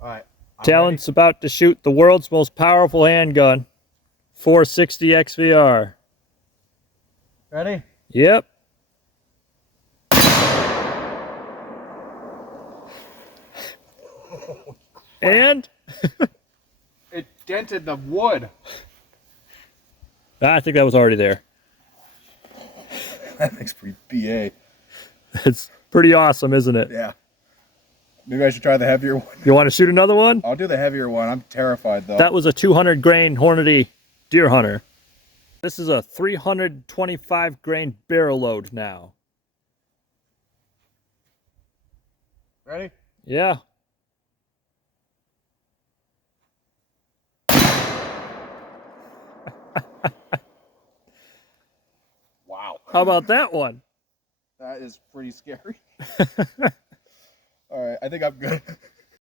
All right. Talon's about to shoot the world's most powerful handgun, 460 XVR. Ready? Yep. And It dented the wood. I think that was already there. That thing's pretty BA. It's pretty awesome, isn't it? Yeah. Maybe I should try the heavier one. You want to shoot another one? I'll do the heavier one. I'm terrified though. That was a 200 grain Hornady deer hunter. This is a 325 grain barrel load now. Ready? Yeah. Wow. How about that one? That is pretty scary. All right, I think I'm good.